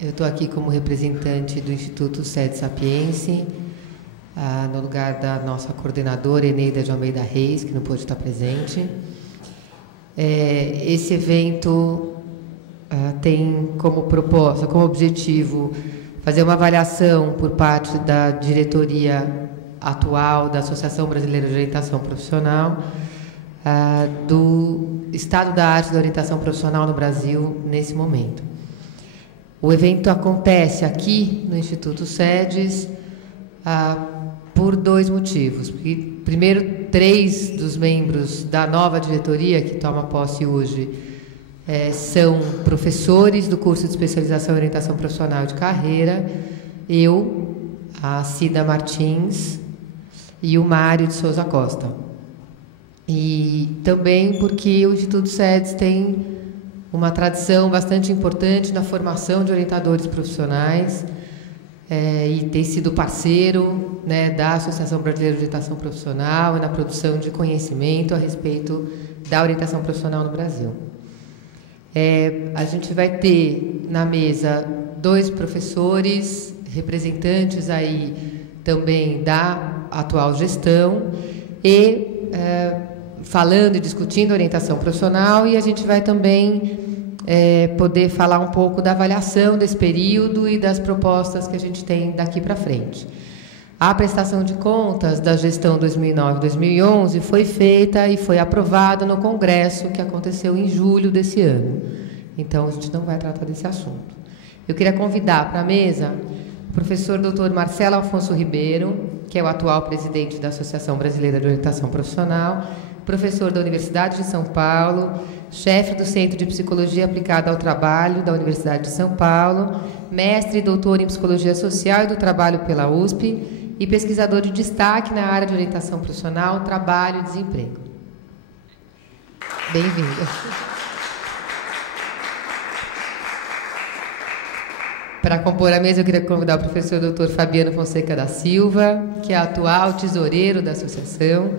Eu estou aqui como representante do Instituto Sede Sapiense, no lugar da nossa coordenadora Eneida de Almeida Reis, que não pôde estar presente. Esse evento tem como proposta, como objetivo, fazer uma avaliação por parte da diretoria atual da Associação Brasileira de Orientação Profissional do estado da arte da orientação profissional no Brasil nesse momento. O evento acontece aqui no Instituto Sedes por dois motivos. Primeiro, 3 dos membros da nova diretoria que toma posse hoje são professores do curso de especialização em orientação profissional de carreira, eu, a Cida Martins e o Mário de Souza Costa. E também porque o Instituto Sedes tem uma tradição bastante importante na formação de orientadores profissionais e tem sido parceiro, né, da Associação Brasileira de Orientação Profissional e na produção de conhecimento a respeito da orientação profissional no Brasil. A gente vai ter na mesa 2 professores, representantes aí também da atual gestão e falando e discutindo orientação profissional, e a gente vai também poder falar um pouco da avaliação desse período e das propostas que a gente tem daqui para frente. A prestação de contas da gestão 2009-2011 foi feita e foi aprovada no Congresso, que aconteceu em julho desse ano. Então, a gente não vai tratar desse assunto. Eu queria convidar para a mesa o professor Dr. Marcelo Afonso Ribeiro, que é o atual presidente da Associação Brasileira de Orientação Profissional, professor da Universidade de São Paulo, chefe do Centro de Psicologia Aplicada ao Trabalho da Universidade de São Paulo, mestre e doutor em Psicologia Social e do Trabalho pela USP e pesquisador de destaque na área de orientação profissional, trabalho e desemprego. Bem-vindo. Para compor a mesa, eu queria convidar o professor Dr. Fabiano Fonseca da Silva, que é atual tesoureiro da associação,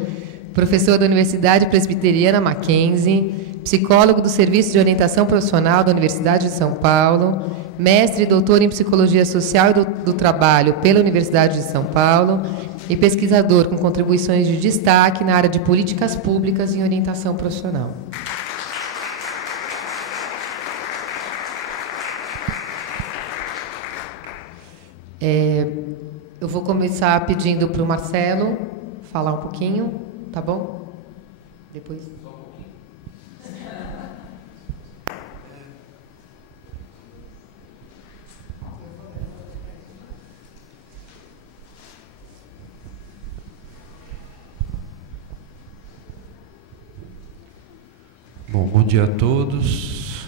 professor da Universidade Presbiteriana Mackenzie, psicólogo do Serviço de Orientação Profissional da Universidade de São Paulo, mestre e doutor em Psicologia Social e do Trabalho pela Universidade de São Paulo e pesquisador com contribuições de destaque na área de políticas públicas em orientação profissional. Eu vou começar pedindo para o Marcelo falar um pouquinho, tá bom? Depois. Bom dia a todos.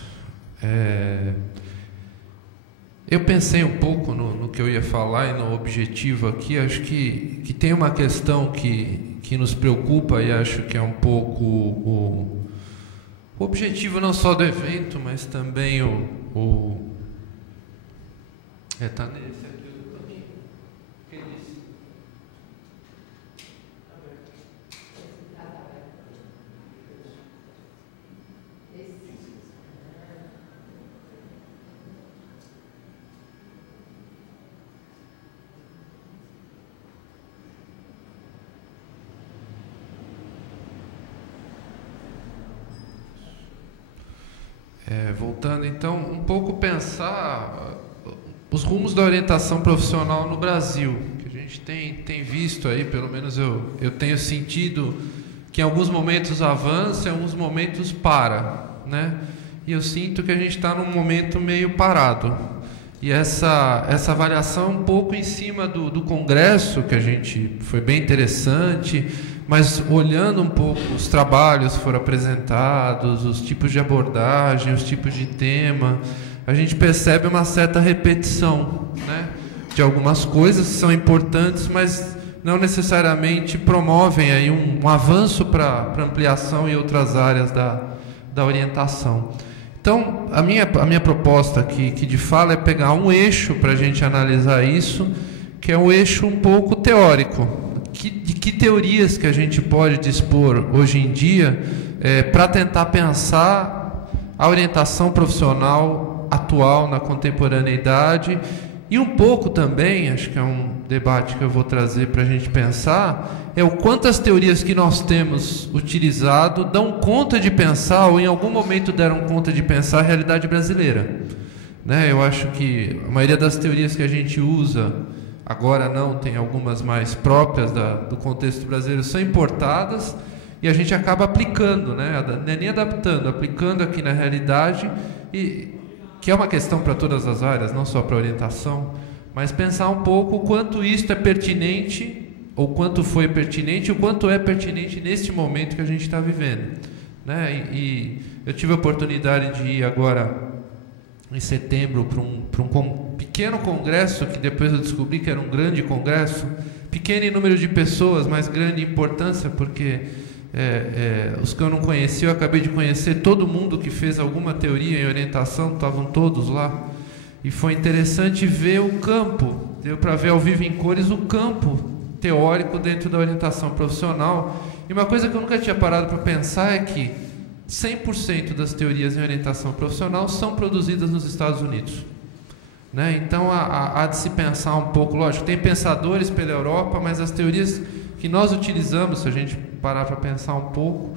Eu pensei um pouco no que eu ia falar e no objetivo aqui. Acho que tem uma questão que nos preocupa e acho que é um pouco o objetivo não só do evento, mas também tá nesse aqui do caminho. Quem disse? Voltando então, um pouco pensar os rumos da orientação profissional no Brasil, que a gente tem visto aí, pelo menos eu tenho sentido que em alguns momentos avança, em alguns momentos para, né? E eu sinto que a gente está num momento meio parado. E essa avaliação um pouco em cima do Congresso, que a gente foi bem interessante, mas olhando um pouco os trabalhos que foram apresentados, os tipos de abordagem, os tipos de tema, a gente percebe uma certa repetição, né, de algumas coisas que são importantes, mas não necessariamente promovem aí um avanço para ampliação em outras áreas da orientação. Então, a minha proposta aqui de fala é pegar um eixo para a gente analisar isso, que é um eixo um pouco teórico. De que teorias que a gente pode dispor hoje em dia para tentar pensar a orientação profissional atual, na contemporaneidade, e um pouco também, acho que é um debate que eu vou trazer para a gente pensar, é o quanto as teorias que nós temos utilizado dão conta de pensar, ou em algum momento deram conta de pensar a realidade brasileira. Né? Eu acho que a maioria das teorias que a gente usa, agora não, tem algumas mais próprias do contexto brasileiro, são importadas, e a gente acaba aplicando, né? Nem adaptando, aplicando aqui na realidade, e que é uma questão para todas as áreas, não só para orientação, mas pensar um pouco o quanto isto é pertinente, ou quanto foi pertinente, o quanto é pertinente neste momento que a gente está vivendo. Né? E eu tive a oportunidade de ir agora, em setembro, para um pequeno congresso, que depois eu descobri que era um grande congresso, pequeno em número de pessoas, mas grande em importância, porque os que eu não conhecia, eu acabei de conhecer todo mundo que fez alguma teoria em orientação, estavam todos lá, e foi interessante ver o campo, deu para ver ao vivo em cores o campo teórico dentro da orientação profissional. E uma coisa que eu nunca tinha parado para pensar é que 100% das teorias em orientação profissional são produzidas nos Estados Unidos. Né? Então há de se pensar um pouco, lógico, tem pensadores pela Europa, mas as teorias que nós utilizamos, se a gente parar para pensar um pouco,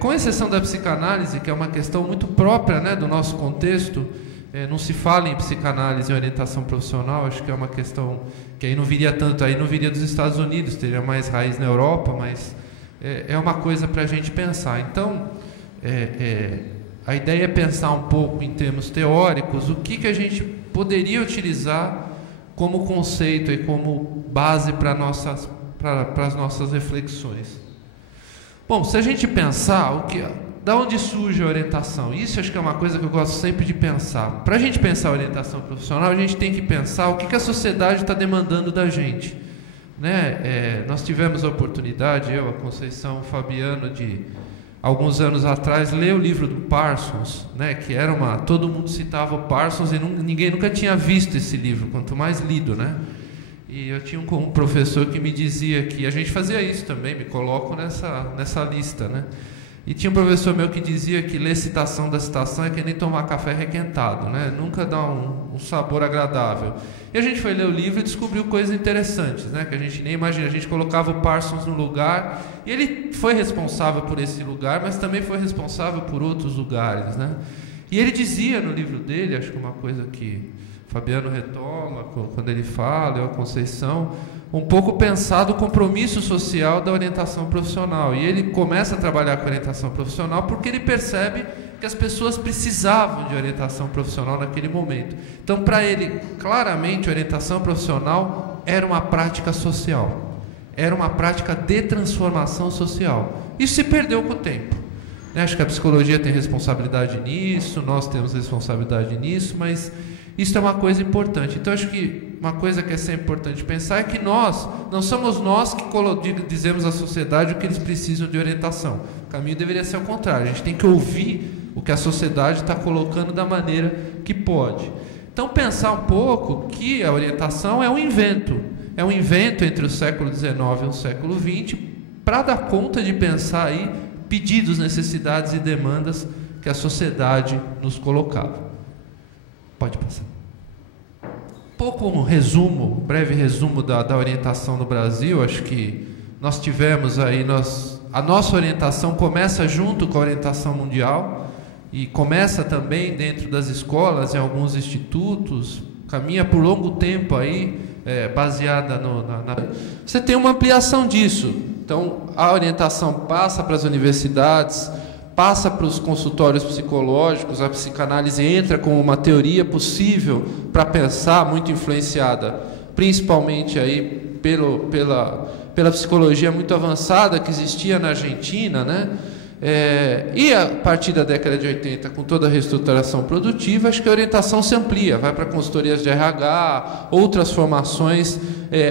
com exceção da psicanálise, que é uma questão muito própria, né, do nosso contexto, não se fala em psicanálise e orientação profissional, acho que é uma questão que aí não viria tanto, aí não viria dos Estados Unidos, teria mais raiz na Europa, mas é uma coisa para a gente pensar. Então, a ideia é pensar um pouco em termos teóricos, o que a gente poderia utilizar como conceito e como base para as nossas reflexões. Bom, se a gente pensar, da onde surge a orientação? Isso acho que é uma coisa que eu gosto sempre de pensar. Para a gente pensar a orientação profissional, a gente tem que pensar o que a sociedade está demandando da gente. Né? Nós tivemos a oportunidade, eu, a Conceição, o Fabiano, de alguns anos atrás, ler o livro do Parsons, né? Que era todo mundo citava o Parsons e ninguém nunca tinha visto esse livro, quanto mais lido, né? E eu tinha um professor que me dizia que a gente fazia isso também, me coloco nessa lista, né? E tinha um professor meu que dizia que ler citação da citação é que nem tomar café requentado, né? Nunca dá um sabor agradável. E a gente foi ler o livro e descobriu coisas interessantes, né? Que a gente nem imagina. A gente colocava o Parsons no lugar, e ele foi responsável por esse lugar, mas também foi responsável por outros lugares, né? E ele dizia no livro dele, acho que uma coisa que Fabiano retoma quando ele fala, eu, a Conceição, um pouco pensar do compromisso social da orientação profissional. E ele começa a trabalhar com orientação profissional porque ele percebe que as pessoas precisavam de orientação profissional naquele momento. Então, para ele, claramente, a orientação profissional era uma prática social, era uma prática de transformação social. Isso se perdeu com o tempo. Acho que a psicologia tem responsabilidade nisso, nós temos responsabilidade nisso, mas isso é uma coisa importante. Então, acho que uma coisa que é sempre importante pensar é que não somos nós que dizemos à sociedade o que eles precisam de orientação. O caminho deveria ser ao contrário. A gente tem que ouvir o que a sociedade está colocando da maneira que pode. Então, pensar um pouco que a orientação é um invento. É um invento entre o século XIX e o século XX para dar conta de pensar aí pedidos, necessidades e demandas que a sociedade nos colocava. Pode passar. Pouco um resumo, breve resumo da orientação no Brasil. Acho que nós tivemos aí, a nossa orientação começa junto com a orientação mundial e começa também dentro das escolas, em alguns institutos, caminha por longo tempo aí, baseada Você tem uma ampliação disso. Então, a orientação passa para as universidades, passa para os consultórios psicológicos, a psicanálise entra como uma teoria possível para pensar, muito influenciada, principalmente aí pela psicologia muito avançada que existia na Argentina, né? E a partir da década de 80, com toda a reestruturação produtiva, acho que a orientação se amplia, vai para consultorias de RH, outras formações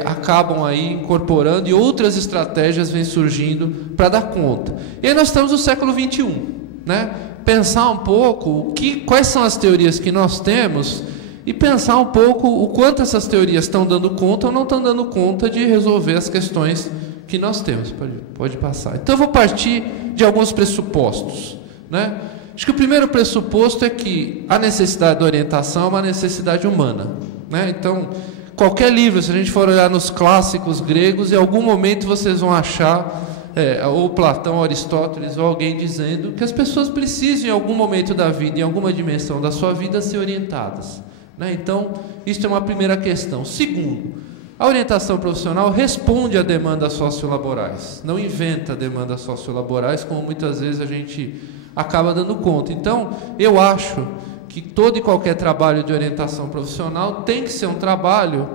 acabam aí incorporando e outras estratégias vêm surgindo para dar conta. E aí nós estamos no século XXI, né? Pensar um pouco quais são as teorias que nós temos e pensar um pouco o quanto essas teorias estão dando conta ou não estão dando conta de resolver as questões que nós temos. Pode passar. Então eu vou partir de alguns pressupostos, né? Acho que o primeiro pressuposto é que a necessidade da orientação é uma necessidade humana, né? Então, qualquer livro, se a gente for olhar nos clássicos gregos, em algum momento vocês vão achar ou Platão, ou Aristóteles, ou alguém dizendo que as pessoas precisam, em algum momento da vida, em alguma dimensão da sua vida, ser orientadas, né? Então, isso é uma primeira questão. Segundo, a orientação profissional responde a demandas sociolaborais, não inventa demandas sociolaborais, como muitas vezes a gente acaba dando conta. Então, eu acho que todo e qualquer trabalho de orientação profissional tem que ser um trabalho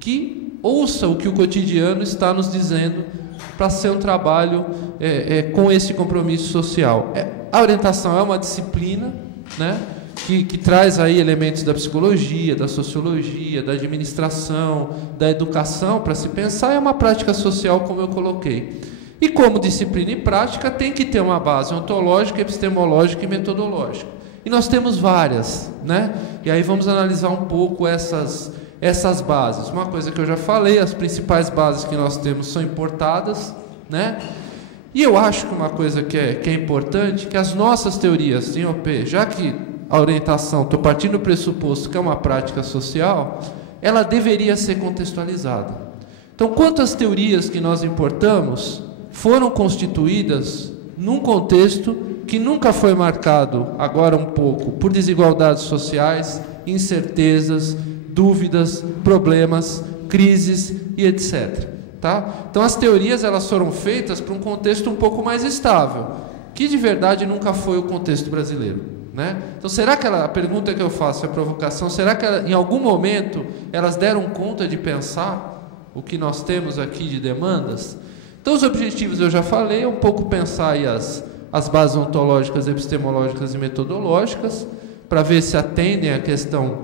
que ouça o que o cotidiano está nos dizendo, para ser um trabalho com esse compromisso social. A orientação é uma disciplina, né, que traz aí elementos da psicologia, da sociologia, da administração, da educação para se pensar, é uma prática social, como eu coloquei. E como disciplina e prática tem que ter uma base ontológica, epistemológica e metodológica. E nós temos várias, né? E aí vamos analisar um pouco essas bases. Uma coisa que eu já falei, as principais bases que nós temos são importadas, né? E eu acho que uma coisa que é importante, que as nossas teorias em OP, já que a orientação, estou partindo do pressuposto que é uma prática social, ela deveria ser contextualizada. Então, quantas teorias que nós importamos foram constituídas num contexto que nunca foi marcado, agora um pouco, por desigualdades sociais, incertezas, dúvidas, problemas, crises e etc. Tá? Então, as teorias elas foram feitas para um contexto um pouco mais estável, que de verdade nunca foi o contexto brasileiro, né? Então, será que a pergunta que eu faço é provocação, será que em algum momento elas deram conta de pensar o que nós temos aqui de demandas? Então, os objetivos eu já falei, um pouco pensar aí as bases ontológicas, epistemológicas e metodológicas, para ver se atendem à questão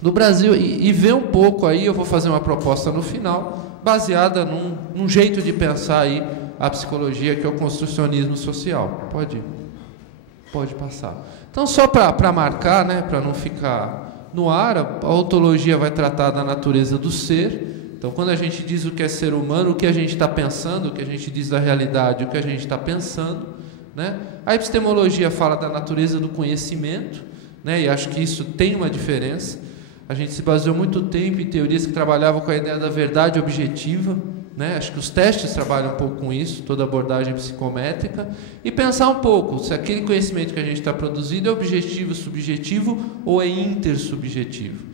do Brasil e ver um pouco aí, eu vou fazer uma proposta no final, baseada num jeito de pensar aí a psicologia, que é o construcionismo social. Pode passar. Então, só para marcar, né, para não ficar no ar, a ontologia vai tratar da natureza do ser. Então, quando a gente diz o que é ser humano, o que a gente está pensando, o que a gente diz da realidade, o que a gente está pensando, né? A epistemologia fala da natureza do conhecimento, né? E acho que isso tem uma diferença. A gente se baseou muito tempo em teorias que trabalhavam com a ideia da verdade objetiva, né? Acho que os testes trabalham um pouco com isso, toda abordagem psicométrica, e pensar um pouco se aquele conhecimento que a gente está produzindo é objetivo, subjetivo ou é intersubjetivo,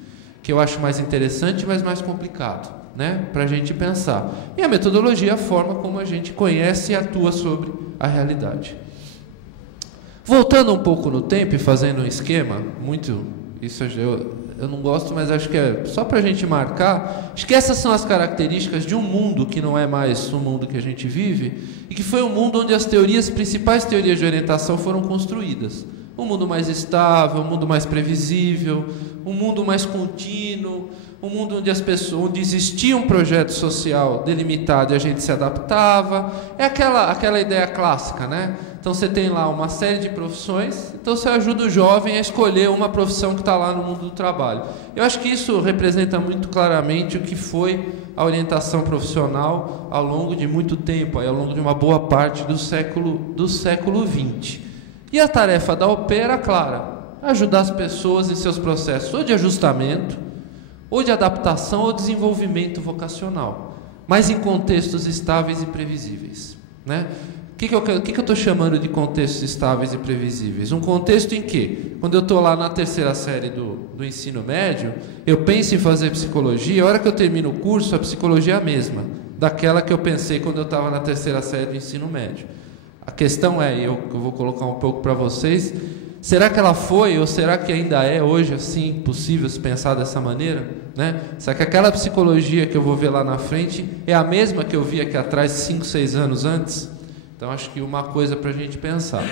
que eu acho mais interessante, mas mais complicado, né, para a gente pensar. E a metodologia é a forma como a gente conhece e atua sobre a realidade. Voltando um pouco no tempo e fazendo um esquema, isso eu não gosto, mas acho que é só para a gente marcar, acho que essas são as características de um mundo que não é mais o mundo que a gente vive, e que foi um mundo onde as principais teorias de orientação foram construídas. Um mundo mais estável, um mundo mais previsível, um mundo mais contínuo, um mundo onde existia um projeto social delimitado e a gente se adaptava. É aquela ideia clássica, né? Então você tem lá uma série de profissões, então você ajuda o jovem a escolher uma profissão que está lá no mundo do trabalho. Eu acho que isso representa muito claramente o que foi a orientação profissional ao longo de muito tempo, ao longo de uma boa parte do século XX. E a tarefa da OP era clara: ajudar as pessoas em seus processos ou de ajustamento, ou de adaptação ou desenvolvimento vocacional, mas em contextos estáveis e previsíveis, né? O que eu estou chamando de contextos estáveis e previsíveis? Um contexto em que, quando eu estou lá na terceira série do ensino médio, eu penso em fazer psicologia, a hora que eu termino o curso, a psicologia é a mesma daquela que eu pensei quando eu estava na terceira série do ensino médio. A questão é, eu vou colocar um pouco para vocês, será que ela foi, ou será que ainda é hoje assim possível se pensar dessa maneira, né? Será que aquela psicologia que eu vou ver lá na frente é a mesma que eu vi aqui atrás 5, 6 anos antes? Então acho que uma coisa para a gente pensar.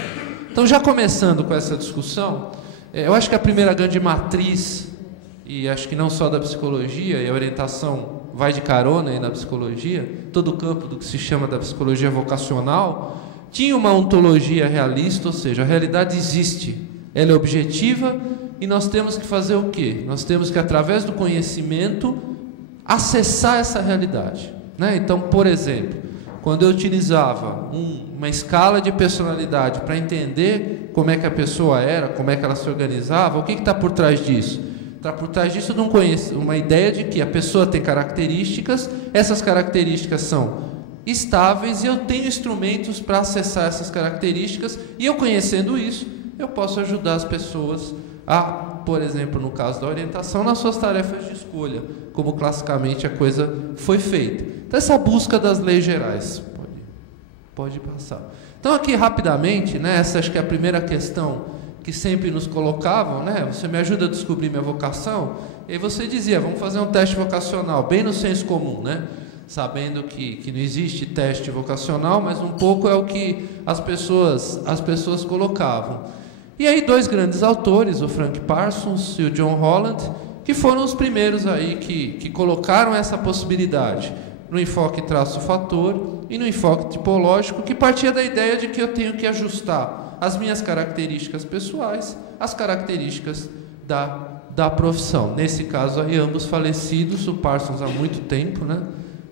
Então, já começando com essa discussão, eu acho que a primeira grande matriz, e acho que não só da psicologia, e a orientação vai de carona aí na psicologia, todo o campo do que se chama da psicologia vocacional, tinha uma ontologia realista, ou seja, a realidade existe, ela é objetiva, e nós temos que fazer o quê? Nós temos que, através do conhecimento, acessar essa realidade, né? Então, por exemplo, quando eu utilizava uma escala de personalidade para entender como é que a pessoa era, como é que ela se organizava, o que está por trás disso? Está por trás disso uma ideia de que a pessoa tem características, essas características são estáveis e eu tenho instrumentos para acessar essas características, e eu conhecendo isso, eu posso ajudar as pessoas a, por exemplo, no caso da orientação, nas suas tarefas de escolha, como classicamente a coisa foi feita. Então, essa busca das leis gerais. Pode passar. Então, aqui rapidamente, né, essa acho que é a primeira questão que sempre nos colocavam, né? Você me ajuda a descobrir minha vocação? E aí você dizia, vamos fazer um teste vocacional, bem no senso comum, né? Sabendo que não existe teste vocacional, mas um pouco é o que as pessoas colocavam. E aí 2 grandes autores, o Frank Parsons e o John Holland, que foram os primeiros aí que colocaram essa possibilidade no enfoque traço-fator e no enfoque tipológico, que partia da ideia de que eu tenho que ajustar as minhas características pessoais às características da profissão. Nesse caso aí, ambos falecidos, o Parsons há muito tempo, né?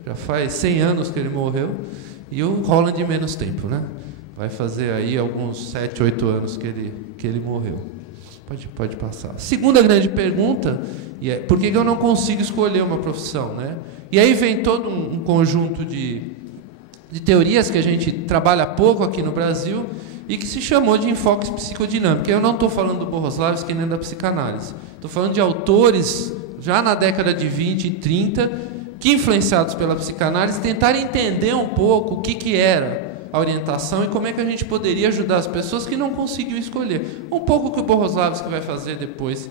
Já faz 100 anos que ele morreu, e o Holland menos tempo, né? Vai fazer aí alguns 7, 8 anos que ele morreu. Pode passar. Segunda grande pergunta, e é, por que eu não consigo escolher uma profissão, né? E aí vem todo um conjunto de teorias que a gente trabalha pouco aqui no Brasil e que se chamou de enfoque psicodinâmico. Eu não estou falando do Boroslavski nem da psicanálise. Estou falando de autores, já na década de 20 e 30, que, influenciados pela psicanálise, tentaram entender um pouco o que era a orientação e como é que a gente poderia ajudar as pessoas que não conseguiam escolher. Um pouco o que o Boroslavski vai fazer depois,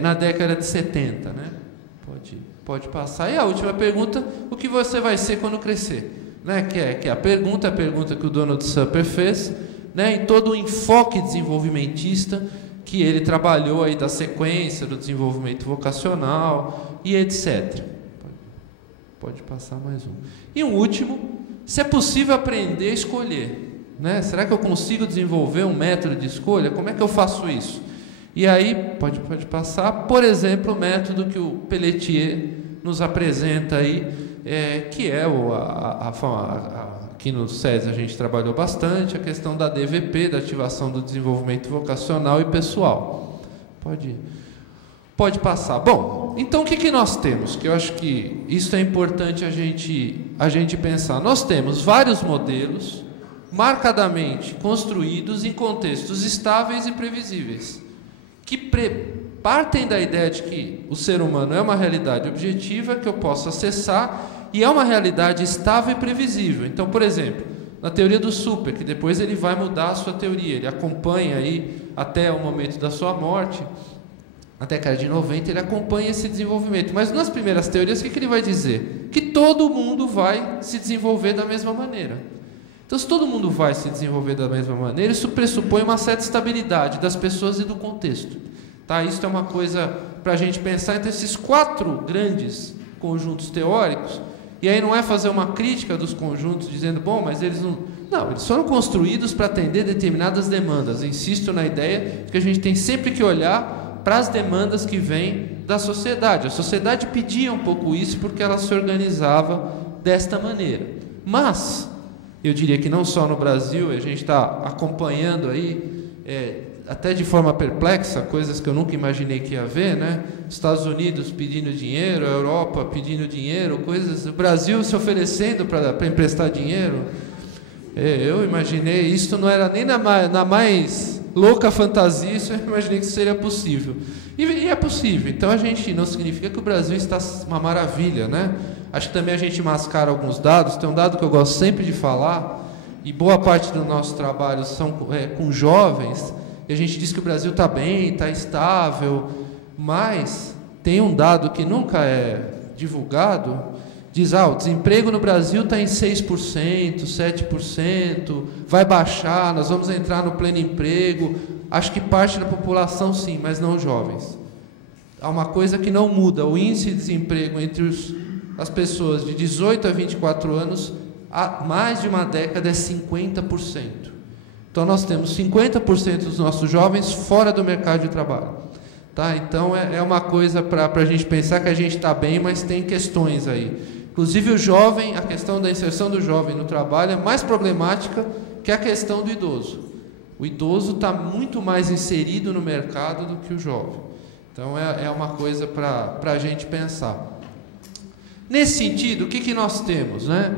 na década de 70, né? Pode passar. E a última pergunta, o que você vai ser quando crescer? Né? Que é a pergunta que o Donald Supper fez, né? Em todo o enfoque desenvolvimentista que ele trabalhou aí da sequência do desenvolvimento vocacional e etc. Pode passar mais um. E um último, se é possível aprender a escolher, né? Será que eu consigo desenvolver um método de escolha? Como é que eu faço isso? E aí, pode passar, por exemplo, o método que o Pelletier nos apresenta aí, que é aqui no SES a gente trabalhou bastante, a questão da DVP, da ativação do desenvolvimento vocacional e pessoal. Pode passar. Bom, então o que nós temos? Que eu acho que isso é importante a gente pensar. Nós temos vários modelos marcadamente construídos em contextos estáveis e previsíveis, que partem da ideia de que o ser humano é uma realidade objetiva que eu posso acessar e é uma realidade estável e previsível. Então, por exemplo, na teoria do Supper, que depois ele vai mudar a sua teoria, ele acompanha aí até o momento da sua morte, na década de 90, ele acompanha esse desenvolvimento. Mas nas primeiras teorias, o que ele vai dizer? Que todo mundo vai se desenvolver da mesma maneira. Então, se todo mundo vai se desenvolver da mesma maneira, isso pressupõe uma certa estabilidade das pessoas e do contexto. Tá? Isso é uma coisa para a gente pensar entre esses 4 grandes conjuntos teóricos, e aí não é fazer uma crítica dos conjuntos dizendo, bom, mas eles não... Não, eles foram construídos para atender determinadas demandas. Eu insisto na ideia de que a gente tem sempre que olhar para as demandas que vêm da sociedade. A sociedade pedia um pouco isso porque ela se organizava desta maneira. Mas eu diria que não só no Brasil, a gente está acompanhando aí, até de forma perplexa, coisas que eu nunca imaginei que ia haver, né? Estados Unidos pedindo dinheiro, a Europa pedindo dinheiro, coisas, o Brasil se oferecendo para emprestar dinheiro. Eu imaginei, isso não era nem na mais louca fantasia, isso eu imaginei que isso seria possível. E é possível, então a gente, não significa que o Brasil está uma maravilha, né? Acho que também a gente mascara alguns dados. Tem um dado que eu gosto sempre de falar, e boa parte do nosso trabalho são com jovens, e a gente diz que o Brasil está bem, está estável, mas tem um dado que nunca é divulgado, diz, o desemprego no Brasil está em 6%, 7%, vai baixar, nós vamos entrar no pleno emprego. Acho que parte da população sim, mas não jovens. Há uma coisa que não muda, o índice de desemprego entre as pessoas de 18 a 24 anos, há mais de uma década, é 50%. Então, nós temos 50% dos nossos jovens fora do mercado de trabalho. Tá? Então, é uma coisa para a gente pensar que a gente está bem, mas tem questões aí. Inclusive o jovem, a questão da inserção do jovem no trabalho é mais problemática que a questão do idoso. O idoso está muito mais inserido no mercado do que o jovem. Então é uma coisa para a gente pensar. Nesse sentido, o que nós temos, né,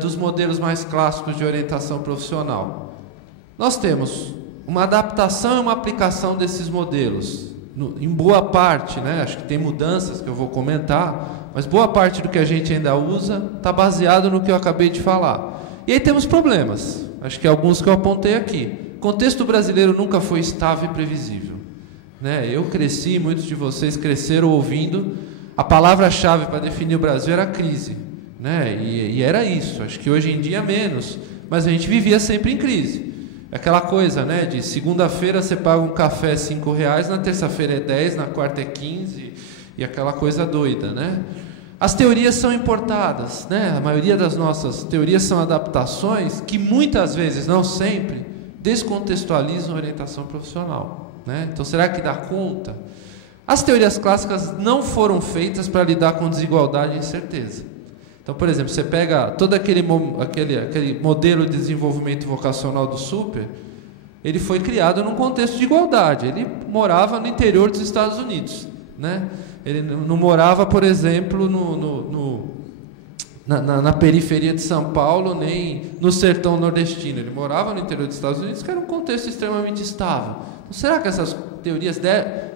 dos modelos mais clássicos de orientação profissional? Nós temos uma adaptação e uma aplicação desses modelos. Em boa parte, né, acho que tem mudanças que eu vou comentar, mas boa parte do que a gente ainda usa está baseado no que eu acabei de falar. E aí temos problemas, acho que alguns que eu apontei aqui. O contexto brasileiro nunca foi estável e previsível, né? Eu cresci, muitos de vocês cresceram ouvindo, a palavra-chave para definir o Brasil era crise, né? E era isso, acho que hoje em dia menos, mas a gente vivia sempre em crise. Aquela coisa, né, de segunda-feira você paga um café R$5, na terça-feira é 10, na quarta é 15, e aquela coisa doida, né? As teorias são importadas, né? A maioria das nossas teorias são adaptações que muitas vezes, não sempre, descontextualizam a orientação profissional, né? Então, será que dá conta? As teorias clássicas não foram feitas para lidar com desigualdade e incerteza. Então, por exemplo, você pega todo aquele modelo de desenvolvimento vocacional do Super, ele foi criado num contexto de igualdade. Ele morava no interior dos Estados Unidos, né? Ele não morava, por exemplo, na periferia de São Paulo, nem no sertão nordestino. Ele morava no interior dos Estados Unidos, que era um contexto extremamente estável. Então, será que essas teorias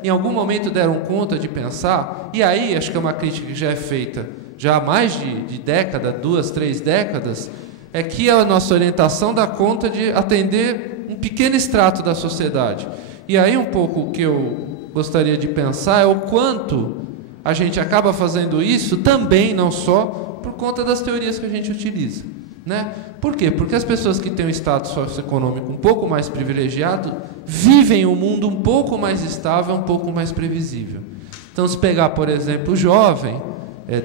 em algum momento deram conta de pensar? E aí, acho que é uma crítica que já é feita já há mais de década, 2, 3 décadas, é que a nossa orientação dá conta de atender um pequeno extrato da sociedade. E aí um pouco o que eu gostaria de pensar é o quanto a gente acaba fazendo isso também, não só por conta das teorias que a gente utiliza, né? Por quê? Porque as pessoas que têm um status socioeconômico um pouco mais privilegiado vivem um mundo um pouco mais estável, um pouco mais previsível. Então, se pegar, por exemplo, o jovem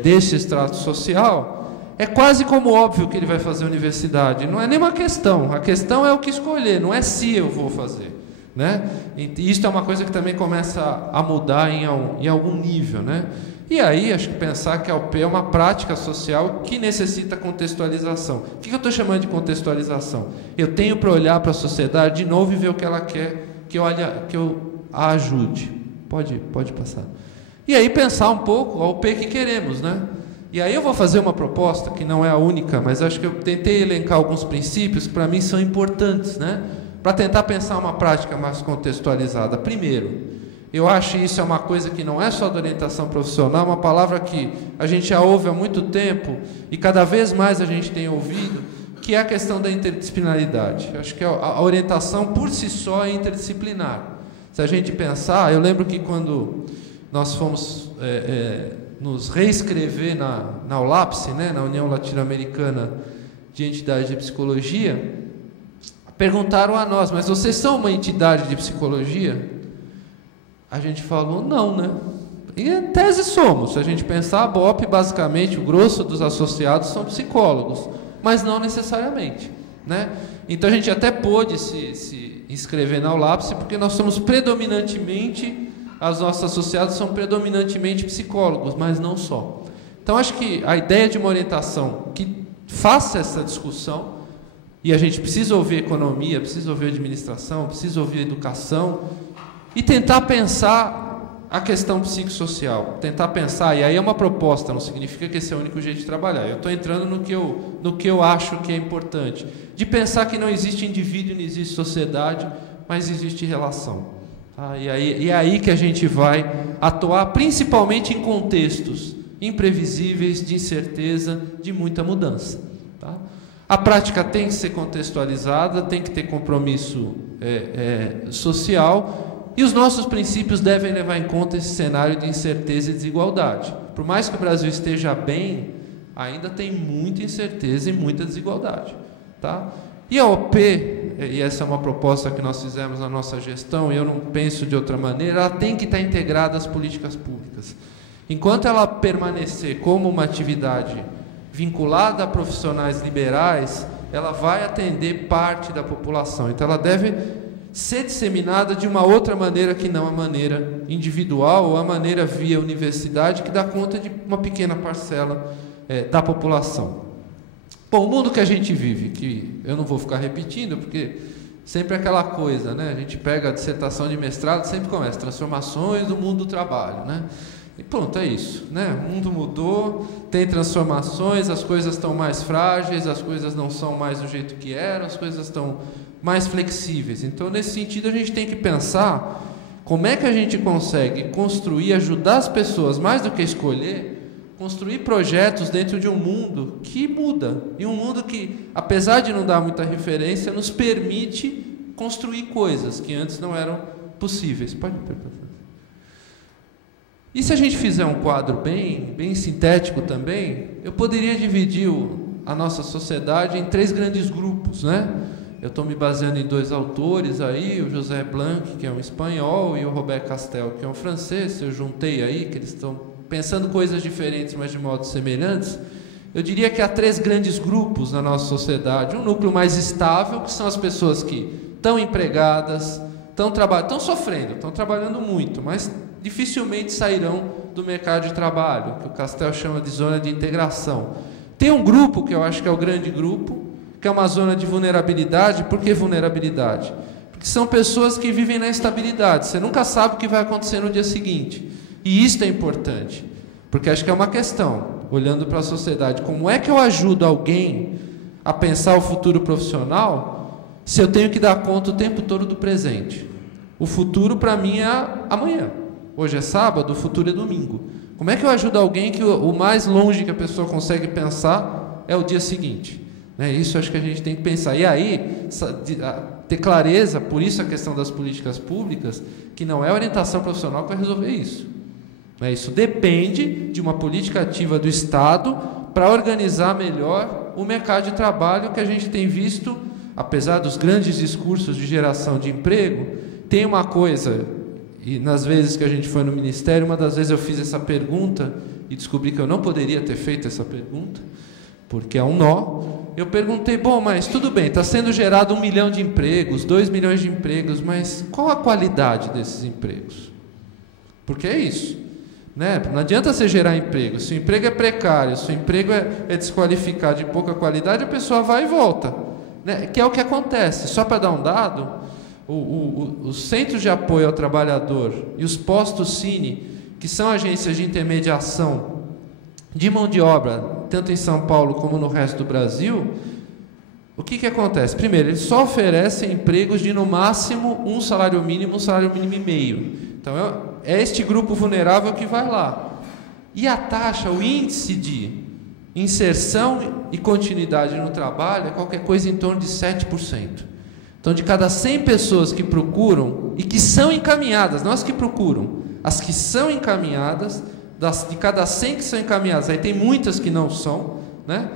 desse extrato social, é quase como óbvio que ele vai fazer universidade. Não é nem uma questão. A questão é o que escolher, não é se eu vou fazer, né? E isso é uma coisa que também começa a mudar em algum nível, né? E aí, acho que pensar que a UP é uma prática social que necessita contextualização. O que eu estou chamando de contextualização? Eu tenho para olhar para a sociedade de novo e ver o que ela quer que eu a ajude. Pode passar. E aí pensar um pouco a UP que queremos, né? E aí eu vou fazer uma proposta que não é a única, mas acho que eu tentei elencar alguns princípios que para mim são importantes, né? Para tentar pensar uma prática mais contextualizada. Primeiro, eu acho que isso é uma coisa que não é só da orientação profissional, uma palavra que a gente já ouve há muito tempo e cada vez mais a gente tem ouvido, que é a questão da interdisciplinaridade. Eu acho que a orientação por si só é interdisciplinar. Se a gente pensar, eu lembro que quando nós fomos nos reescrever na ULAPSE, né, na União Latino-Americana de Entidades de Psicologia, perguntaram a nós, mas vocês são uma entidade de psicologia? A gente falou, não, né? E em tese somos. Se a gente pensar, a BOP, basicamente, o grosso dos associados são psicólogos, mas não necessariamente, né? Então a gente até pôde se inscrever na ULAPSE, porque nós somos predominantemente, os nossos associados são predominantemente psicólogos, mas não só. Então acho que a ideia de uma orientação que faça essa discussão, e a gente precisa ouvir economia, precisa ouvir administração, precisa ouvir educação, e tentar pensar a questão psicossocial, tentar pensar, e aí é uma proposta, não significa que esse é o único jeito de trabalhar, eu estou entrando no que eu acho que é importante, de pensar que não existe indivíduo, não existe sociedade, mas existe relação. Tá? E é aí que a gente vai atuar, principalmente em contextos imprevisíveis, de incerteza, de muita mudança. Tá? A prática tem que ser contextualizada, tem que ter compromisso social, e os nossos princípios devem levar em conta esse cenário de incerteza e desigualdade. Por mais que o Brasil esteja bem, ainda tem muita incerteza e muita desigualdade. Tá? E a OP, e essa é uma proposta que nós fizemos na nossa gestão, e eu não penso de outra maneira, ela tem que estar integrada às políticas públicas. Enquanto ela permanecer como uma atividade vinculada a profissionais liberais, ela vai atender parte da população. Então ela deve ser disseminada de uma outra maneira que não a maneira individual ou a maneira via universidade, que dá conta de uma pequena parcela da população. Bom, o mundo que a gente vive, que eu não vou ficar repetindo, porque sempre é aquela coisa, né? A gente pega a dissertação de mestrado, sempre começa, transformações do mundo do trabalho, né? E pronto, é isso, né? O mundo mudou, tem transformações, as coisas estão mais frágeis, as coisas não são mais do jeito que eram, as coisas estão mais flexíveis. Então, nesse sentido, a gente tem que pensar como é que a gente consegue construir, ajudar as pessoas, mais do que escolher, construir projetos dentro de um mundo que muda, e um mundo que, apesar de não dar muita referência, nos permite construir coisas que antes não eram possíveis. Pode ir. E se a gente fizer um quadro bem sintético também, eu poderia dividir a nossa sociedade em 3 grandes grupos, né? Eu estou me baseando em 2 autores aí, o José Blanc, que é um espanhol, e o Robert Castel, que é um francês. Eu juntei aí, que eles estão pensando coisas diferentes, mas de modos semelhantes. Eu diria que há 3 grandes grupos na nossa sociedade. Um núcleo mais estável, que são as pessoas que estão empregadas, estão sofrendo, estão trabalhando muito, mas dificilmente sairão do mercado de trabalho, que o Castel chama de zona de integração. Tem um grupo que eu acho que é o grande grupo, que é uma zona de vulnerabilidade. Por que vulnerabilidade? Porque são pessoas que vivem na instabilidade, você nunca sabe o que vai acontecer no dia seguinte, e isso é importante, porque acho que é uma questão, olhando para a sociedade, como é que eu ajudo alguém a pensar o futuro profissional, se eu tenho que dar conta o tempo todo do presente? O futuro para mim é amanhã. Hoje é sábado, o futuro é domingo. Como é que eu ajudo alguém que o mais longe que a pessoa consegue pensar é o dia seguinte? Né? Isso acho que a gente tem que pensar. E aí, ter clareza, por isso a questão das políticas públicas, que não é a orientação profissional que vai resolver isso. Né? Isso depende de uma política ativa do Estado para organizar melhor o mercado de trabalho, que a gente tem visto, apesar dos grandes discursos de geração de emprego, tem uma coisa. E nas vezes que a gente foi no Ministério, uma das vezes eu fiz essa pergunta e descobri que eu não poderia ter feito essa pergunta, porque é um nó. Eu perguntei, bom, mas tudo bem, está sendo gerado 1 milhão de empregos, 2 milhões de empregos, mas qual a qualidade desses empregos? Porque é isso, né? Não adianta você gerar emprego. Se o emprego é precário, se o emprego é desqualificado, de pouca qualidade, a pessoa vai e volta, né? Que é o que acontece. Só para dar um dado, os centros de apoio ao trabalhador e os postos Cine, que são agências de intermediação de mão de obra, tanto em São Paulo como no resto do Brasil, o que acontece? Primeiro, eles só oferecem empregos de no máximo um salário mínimo e meio. Então é este grupo vulnerável que vai lá. E a taxa, o índice de inserção e continuidade no trabalho é qualquer coisa em torno de 7%. Então, de cada 100 pessoas que procuram e que são encaminhadas, não as que procuram, as que são encaminhadas, de cada 100 que são encaminhadas, aí tem muitas que não são, né?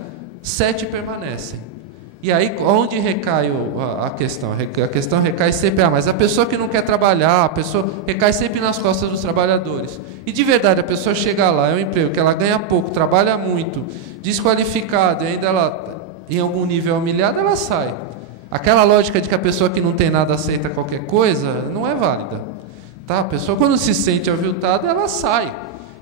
7 permanecem. E aí, onde recai a questão? A questão recai sempre, mas a pessoa que não quer trabalhar, a pessoa recai sempre nas costas dos trabalhadores. E de verdade, a pessoa chega lá, é um emprego que ela ganha pouco, trabalha muito, desqualificada, e ainda ela, em algum nível humilhada, ela sai. Aquela lógica de que a pessoa que não tem nada aceita qualquer coisa, não é válida. Tá? A pessoa, quando se sente aviltada, ela sai.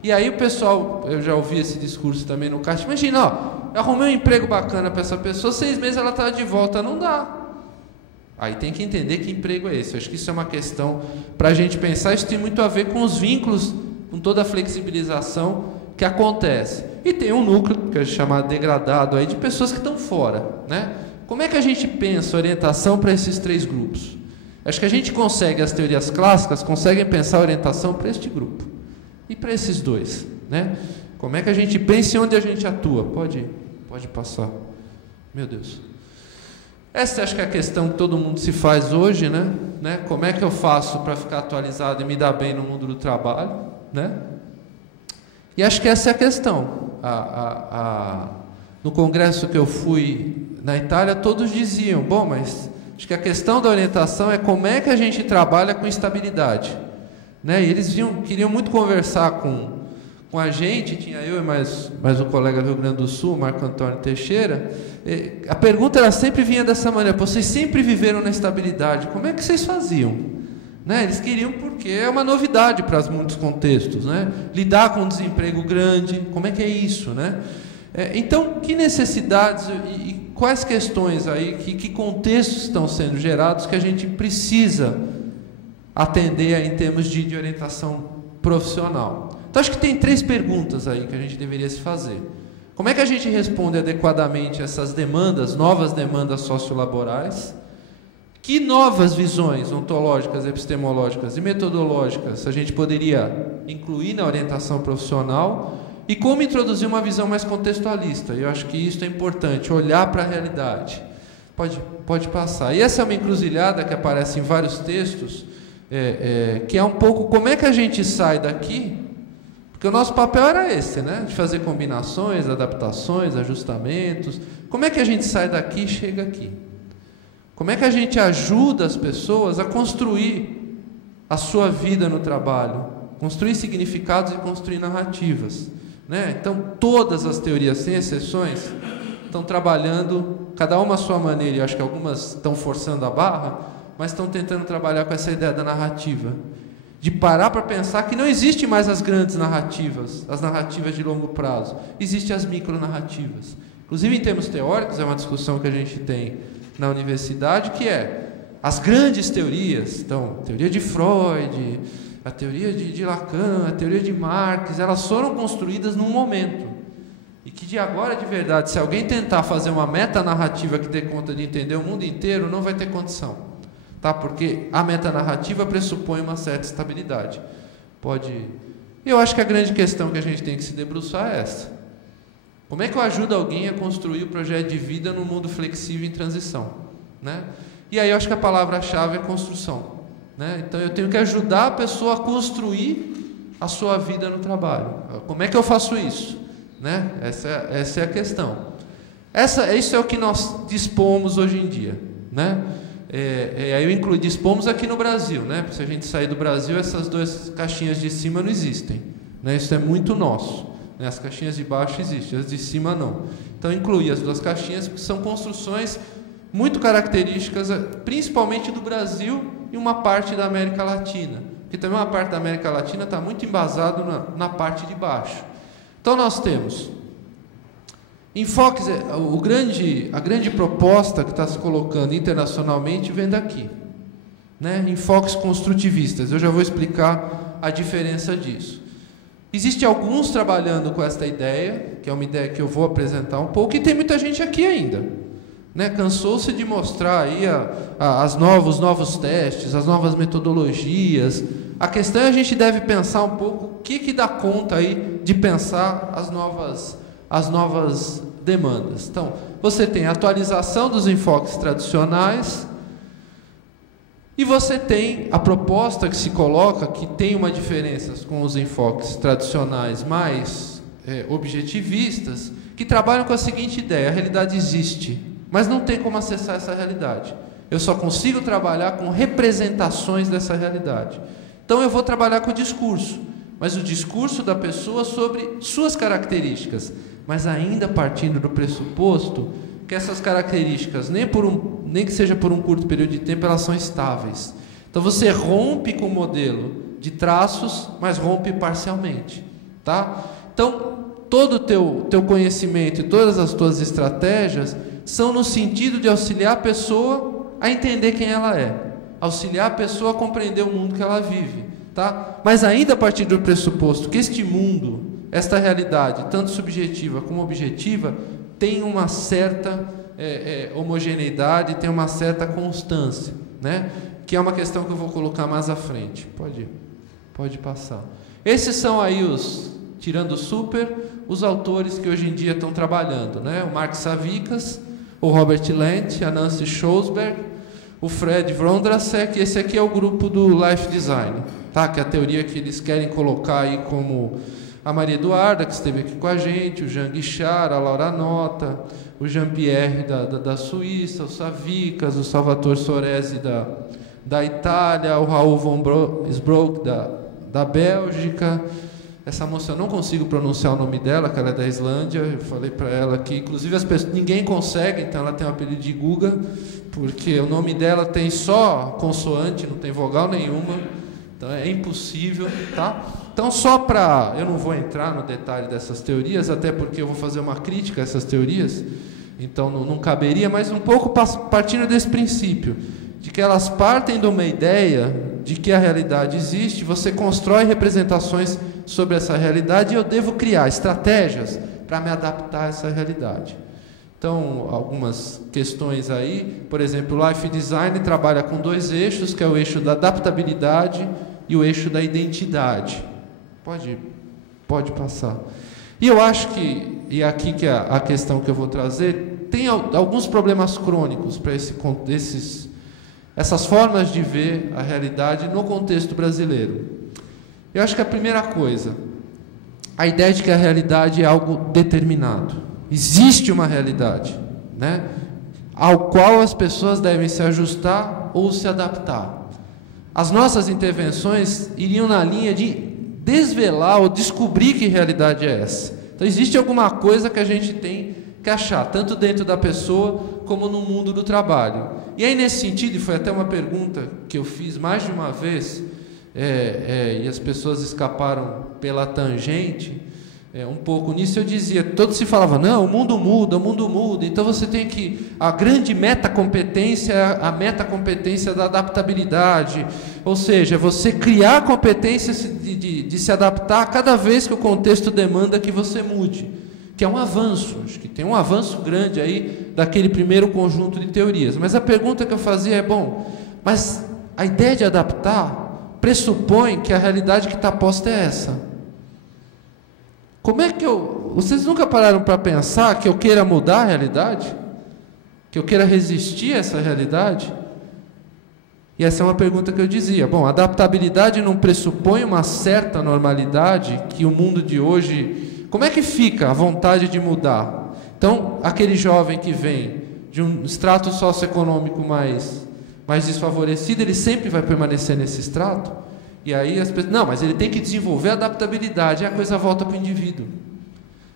E aí o pessoal, eu já ouvi esse discurso também no CAT, imagina, ó, eu arrumei um emprego bacana para essa pessoa, 6 meses ela está de volta, não dá. Aí tem que entender que emprego é esse. Eu acho que isso é uma questão para a gente pensar, isso tem muito a ver com os vínculos, com toda a flexibilização que acontece. E tem um núcleo, que é chamado degradado, aí, de pessoas que estão fora, né? Como é que a gente pensa orientação para esses 3 grupos? Acho que a gente consegue, as teorias clássicas conseguem pensar orientação para este grupo e para esses 2, né? Como é que a gente pensa e onde a gente atua? Pode passar. Meu Deus. Essa acho que é a questão que todo mundo se faz hoje, né? Como é que eu faço para ficar atualizado e me dar bem no mundo do trabalho, né? E acho que essa é a questão. No congresso que eu fui na Itália, todos diziam, bom, mas acho que a questão da orientação é como é que a gente trabalha com estabilidade, né? E eles queriam muito conversar com a gente, tinha eu e mais um colega do Rio Grande do Sul, Marco Antônio Teixeira. A pergunta ela sempre vinha dessa maneira, vocês sempre viveram na estabilidade, como é que vocês faziam? Né? Eles queriam, porque é uma novidade para muitos contextos, né? Lidar com um desemprego grande, como é que é isso, né? Então, que necessidades e quais questões aí, que contextos estão sendo gerados que a gente precisa atender aí em termos de orientação profissional? Então, acho que tem 3 perguntas aí que a gente deveria se fazer. Como é que a gente responde adequadamente essas demandas, novas demandas sociolaborais? Que novas visões ontológicas, epistemológicas e metodológicas a gente poderia incluir na orientação profissional? E como introduzir uma visão mais contextualista? Eu acho que isso é importante, olhar para a realidade. Pode passar. E essa é uma encruzilhada que aparece em vários textos, que é um pouco como é que a gente sai daqui, porque o nosso papel era esse, né? De fazer combinações, adaptações, ajustamentos. Como é que a gente sai daqui e chega aqui? Como é que a gente ajuda as pessoas a construir a sua vida no trabalho? Construir significados e construir narrativas, né? Então, todas as teorias, sem exceções, estão trabalhando, cada uma à sua maneira, e acho que algumas estão forçando a barra, mas estão tentando trabalhar com essa ideia da narrativa, de parar para pensar que não existe mais as grandes narrativas, as narrativas de longo prazo, existem as micronarrativas. Inclusive, em termos teóricos, é uma discussão que a gente tem na universidade, que é as grandes teorias, então, a teoria de Freud, a teoria de Lacan, a teoria de Marx, elas foram construídas num momento, e que de agora, de verdade, se alguém tentar fazer uma metanarrativa que dê conta de entender o mundo inteiro, não vai ter condição. Tá? Porque a metanarrativa pressupõe uma certa estabilidade. Eu acho que a grande questão que a gente tem que se debruçar é essa. Como é que eu ajudo alguém a construir o projeto de vida num mundo flexível em transição? Né? E aí eu acho que a palavra-chave é construção. Né? Então eu tenho que ajudar a pessoa a construir a sua vida no trabalho. Como é que eu faço isso? Né? Essa é a questão. Isso é o que nós dispomos hoje em dia. Né? Aí eu dispomos aqui no Brasil, né? Porque se a gente sair do Brasil, essas 2 caixinhas de cima não existem, né? Isso é muito nosso, né? As caixinhas de baixo existem, as de cima não. Então incluir as 2 caixinhas, porque são construções muito características, principalmente do Brasil e uma parte da América Latina, porque também uma parte da América Latina está muito embasado na parte de baixo. Então nós temos enfoques, a grande proposta que está se colocando internacionalmente vem daqui, né? Enfoques construtivistas. Eu já vou explicar a diferença disso. Existem alguns trabalhando com esta ideia, que é uma ideia que eu vou apresentar um pouco, e tem muita gente aqui ainda, né? Cansou-se de mostrar aí os novos testes, as novas metodologias. A questão é a gente deve pensar um pouco o que dá conta aí de pensar as novas demandas. Então, você tem a atualização dos enfoques tradicionais e você tem a proposta que se coloca, que tem uma diferença com os enfoques tradicionais mais objetivistas, que trabalham com a seguinte ideia: a realidade existe, mas não tem como acessar essa realidade. Eu só consigo trabalhar com representações dessa realidade. Então eu vou trabalhar com o discurso, mas o discurso da pessoa sobre suas características, mas ainda partindo do pressuposto que essas características, nem que seja por um curto período de tempo, elas são estáveis. Então você rompe com o modelo de traços, mas rompe parcialmente. Tá? Então, todo o teu conhecimento e todas as tuas estratégias são no sentido de auxiliar a pessoa a entender quem ela é, auxiliar a pessoa a compreender o mundo que ela vive. Tá? Mas ainda a partir do pressuposto que este mundo, esta realidade, tanto subjetiva como objetiva, tem uma certa homogeneidade, tem uma certa constância, né? Que é uma questão que eu vou colocar mais à frente. Pode passar. Esses são aí tirando o Super, os autores que hoje em dia estão trabalhando, né? O Mark Savickas, o Robert Lent, a Nancy Schosberg, o Fred Vondrasek. Esse aqui é o grupo do Life Design, tá? Que é a teoria que eles querem colocar aí como a Maria Eduarda, que esteve aqui com a gente, o Jean Guichard, a Laura Nota, o Jean-Pierre da Suíça, o Savickas, o Salvatore Soresi da Itália, o Raoul von Sbroek da Bélgica. Essa moça eu não consigo pronunciar o nome dela, que ela é da Islândia. Eu falei para ela que, inclusive, ninguém consegue, então ela tem um apelido de Guga, porque o nome dela tem só consoante, não tem vogal nenhuma, então é impossível, tá? Então, só para... Eu não vou entrar no detalhe dessas teorias, até porque eu vou fazer uma crítica a essas teorias, então não caberia, mas um pouco partindo desse princípio, de que elas partem de uma ideia de que a realidade existe, você constrói representações sobre essa realidade e eu devo criar estratégias para me adaptar a essa realidade. Então, algumas questões aí, por exemplo, o Life Design trabalha com 2 eixos, que é o eixo da adaptabilidade e o eixo da identidade. Pode passar. E eu acho que, e aqui que é a questão que eu vou trazer, tem alguns problemas crônicos para essas formas de ver a realidade no contexto brasileiro. Eu acho que a primeira coisa, a ideia de que a realidade é algo determinado. Existe uma realidade, né, ao qual as pessoas devem se ajustar ou se adaptar. As nossas intervenções iriam na linha de desvelar ou descobrir que realidade é essa. Então, existe alguma coisa que a gente tem que achar, tanto dentro da pessoa como no mundo do trabalho. E aí, nesse sentido, e foi até uma pergunta que eu fiz mais de uma vez, e as pessoas escaparam pela tangente, um pouco nisso eu dizia, todos se falavam, não, o mundo muda, então você tem que, a grande metacompetência é a metacompetência da adaptabilidade, ou seja, você criar a competência de se adaptar cada vez que o contexto demanda que você mude, que é um avanço, acho que tem um avanço grande aí daquele primeiro conjunto de teorias. Mas a pergunta que eu fazia é, mas a ideia de adaptar pressupõe que a realidade que está posta é essa. Como é que vocês nunca pararam para pensar que eu queira mudar a realidade? Que eu queira resistir a essa realidade? E essa é uma pergunta que eu dizia. A adaptabilidade não pressupõe uma certa normalidade que o mundo de hoje... Como é que fica a vontade de mudar? Então, aquele jovem que vem de um extrato socioeconômico mais desfavorecido, ele sempre vai permanecer nesse extrato? E aí as pessoas, não, mas ele tem que desenvolver a adaptabilidade, e a coisa volta para o indivíduo,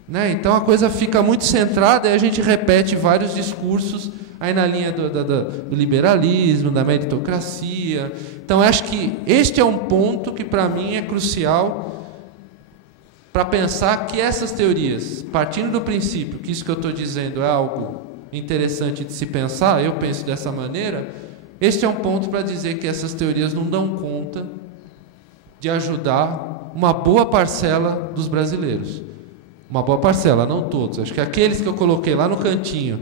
né? Então a coisa fica muito centrada, e a gente repete vários discursos aí na linha do liberalismo, da meritocracia. Então acho que este é um ponto que para mim é crucial para pensar que essas teorias, partindo do princípio que isso que eu estou dizendo é algo interessante de se pensar, eu penso dessa maneira, este é um ponto para dizer que essas teorias não dão conta de ajudar uma boa parcela dos brasileiros. Uma boa parcela, não todos. Acho que aqueles que eu coloquei lá no cantinho,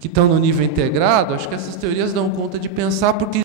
que estão no nível integrado, acho que essas teorias dão conta de pensar, porque